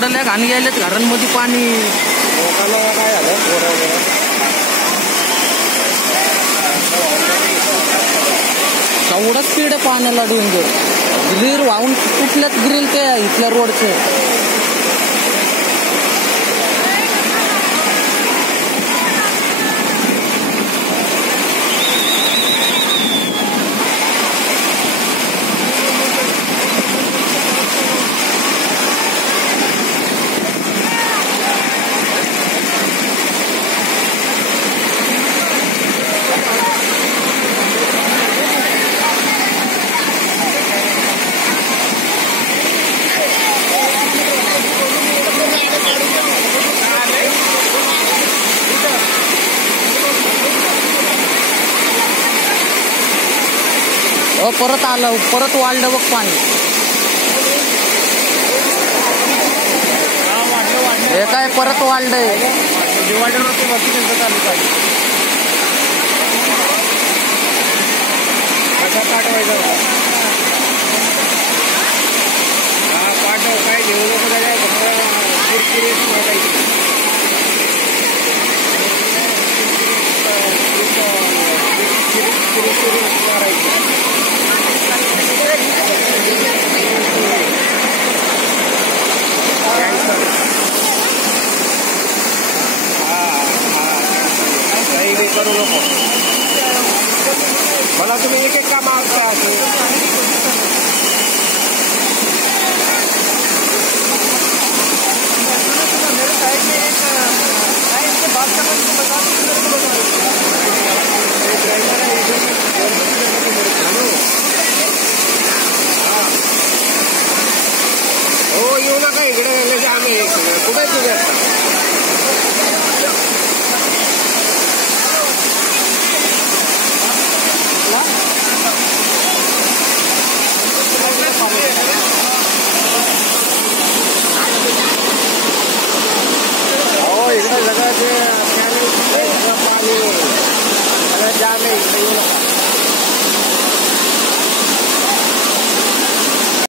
इकडं लय घाण गेलेत घरांमध्ये पाणी. लोकांना काय झालं एवढंच स्पीड आहे पाण्याला डोंगर. ग्रिल वाहून कुठल्याच ग्रिल ते इथल्या रोडचे. परत आलं, परत वाढलं बघ पाणी. हे काय परत वाढलंय. पाठव काय घेऊ करू नको. मला तुम्ही एक एक काम मागता हो येऊ नका इकडे आम्ही कुठे तुझ्या